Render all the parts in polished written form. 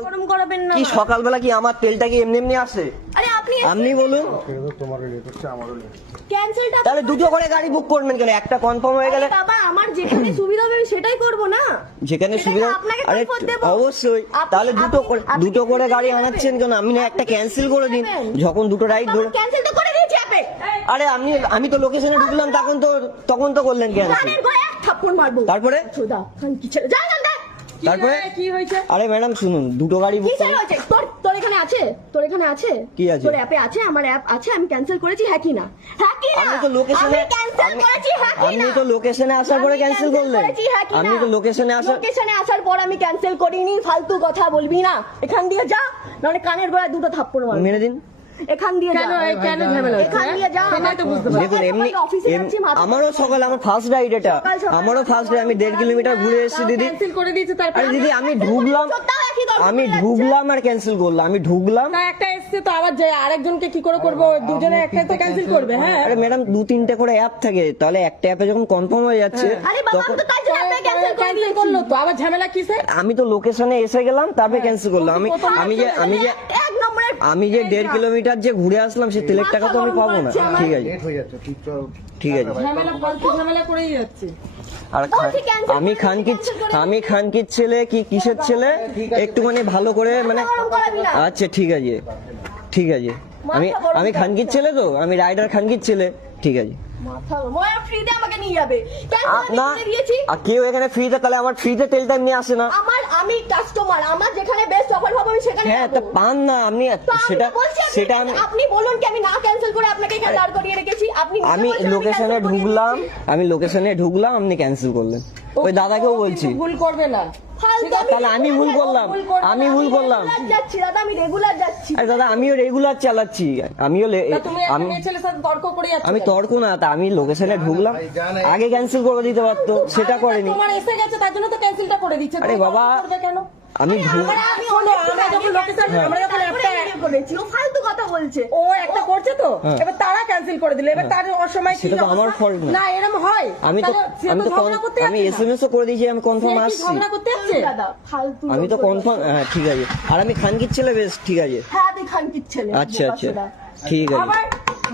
গরম করাবেন না কি সকালবেলা কি আমার তেলটা কি এমনি এমনি আসে? আরে আপনি বলুন। ক্যান্সেলটা তাহলে দুটো করে গাড়ি বুক করবেন কেন? একটা কনফার্ম হয়ে গেলে বাবা আমার যেখানে সুবিধা হবে আমি সেটাই করব না। যেখানে সেটা সুবিধা আপনাকে আরে কমফোর্ট দেব। অবশ্যই। তাহলে দুটো করে গাড়ি আনাচ্ছেন কেন? আপনি না একটা ক্যান্সেল করে দিন। যখন দুটো রাইড ধরে ক্যান্সেল তো করে দিয়েছি আপনি। আরে আমি তো লোকেশনে ঢুকলাম তখন তো করলেন ক্যান্সেল। কানের গোড়ায় এক থাপ্পড় মারবো। তারপরে চোদা খান কি ছেড়ে যা যা যা। তারপরে কি হয়েছে? আরে ম্যাডাম শুনুন, দুটো গাড়ি বুক কি ছেড়ে হয়েছে? তোর এখানে আছে? তোর এখানে আছে? কি আছে? তোর অ্যাপে আছে? আমার অ্যাপ আছে, আমি ক্যান্সেল করেছি। হ্যাঁ কি না? হ্যাঁ কি না? আমি তো লোকেশনে আমি ক্যান্সেল করেছি। হ্যাঁ কি না? আপনি তো লোকেশনে আসার পরে ক্যান্সেল করলেন। আপনি তো লোকেশনে আসার পর আমি ক্যান্সেল করিনি। ফালতু কথা বলবি না। এখান দিয়ে যা, নাহলে কানের গোড়ায় দুটো থাপ্পড় মারবো। মেরে দিন। এখান দিয়ে যা। কেন ঝামেলা? এখান দিয়ে যা। দেখুন এমনি আমারও সকাল আমার ফার্স্ট রাইড এটা, আমারও ফার্স্ট রাইড। আমি 1.5 কিলোমিটার ঘুরে এসেছি দিদি। ক্যান্সেল করে দিয়েছে তারপর আরে দিদি আমি ঢুকলাম আর ক্যান্সেল করলাম। আমি ঢুকলাম। তা একটা এসছে তো আবার যে আরেকজনকে কি করে করব? দুজনে একটা তো ক্যান্সেল করবে। হ্যাঁ আরে ম্যাডাম 2-3টে করে অ্যাপ থাকে, তাহলে একটা অ্যাপে যখন কনফার্ম হয়ে যাচ্ছে আরে বাবা আমি তো তাই জন্য আপনাকে ক্যান্সেল করে ক্যান্সেল দিয়েছি। করলো তো আবার ঝামেলা কিসে? আমি তো লোকেশনে এসে গেলাম তারপরে ক্যান্সেল করলাম। এক নম্বরের আমি যে 1.5 কিলোমিটার যে ঘুরে আসলাম সে তেলের টাকা তো আমি পাবো না। ঠিক আছে ঠিক আছে। ঝামেলা ফালতু ঝামেলা করেই যাচ্ছে। আর আমি খানকির ছেলে কি কিসের ছেলে একটুখানি ভালো করে মানে আচ্ছা ঠিক আছে ঠিক আছে। আমি খানকির ছেলে তো, আমি রাইডার খানকির ছেলে। ঠিক আছে মাথা ময়া ফ্রিতে আমাকে নিয়ে যাবে। না দিয়েছি আর কেউ এখানে ফ্রিতে, তাহলে আমার ফ্রিতে তেলটা এমনি আসে না। আমি কাস্টমার, আমার যেখানে বেস্ট অফার হবে আমি সেখানে হ্যাঁ তা যাবো। পান না আপনি তো আমি সেটা তো বলছি সেটা আমি আপনি বলুন কি আমি না ক্যান্সেল করে আপনাকে এখানে দাঁড় করিয়ে রেখেছি। আপনি নিজে আমি বলছেন লোকেশনে cancel করিয়ে ঢুকলাম দিয়েছি। আমি লোকেশনে ঢুকলাম আপনি ক্যান্সেল করলেন। ওই দাদাকেও বলছি ভুল করবে না। ফালতু তাহলে আমি ভুল করলাম। আমি ভুল করলাম। রেগুলার যাচ্ছি দাদা, আমি রেগুলার যাচ্ছি। আরে দাদা আমিও রেগুলার চালাচ্ছি। তা তুমি একটা মেয়ে ছেলের সাথে তর্ক করে যাচ্ছ। আমি তর্ক না, তা আমি লোকেশনে ঢুকলাম, আগে ক্যান্সেল করে দিতে পারতো, সেটা করেনি। তোমার এসে গেছে তার জন্য তো ক্যান্সেলটা করে দিচ্ছে। আরে তুমি বাবা, তর্ক করবে কেন? আমি শোনো, আমরা যখন লোকেশন আমরা যখন একটা করেছি ও ফালতু কথা বলছে। ও একটা করছে তো হ্যাঁ। এবার তারা ক্যান্সেল করে দিল। এবার তার অসময় কি সেটা তো আমার অবস্থা? fault না। না এরকম হয়। আমি তো ঝগড়া করতে আমি যাচ্ছে না। এসএমএস ও করে দিয়েছি আমি কনফার্ম সে কি আসছি। ঝগড়া করতে যাচ্ছে? দাদা ফালতু আমি তো লোক কনফার্ম হ্যাঁ ঠিক আছে। আর আমি খানকির ছেলে বেশ ঠিক আছে। হ্যাঁ তুই খানকির ছেলে। আচ্ছা আচ্ছা বোকাচোদা। ঠিক আছে আবার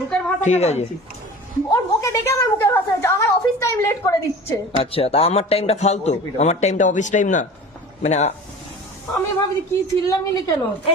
মুখের ভাষা ঠিক কেন আছে। আনছিস? ওর মুখে দেখে আমার মুখের ভাষা হচ্ছে। আমার অফিস টাইম লেট করে দিচ্ছে। আচ্ছা তা আমার টাইমটা ফালতু, আমার টাইমটা অফিস টাইম না মানে আমি ভাবছি কি চিল্লামিলি কেন?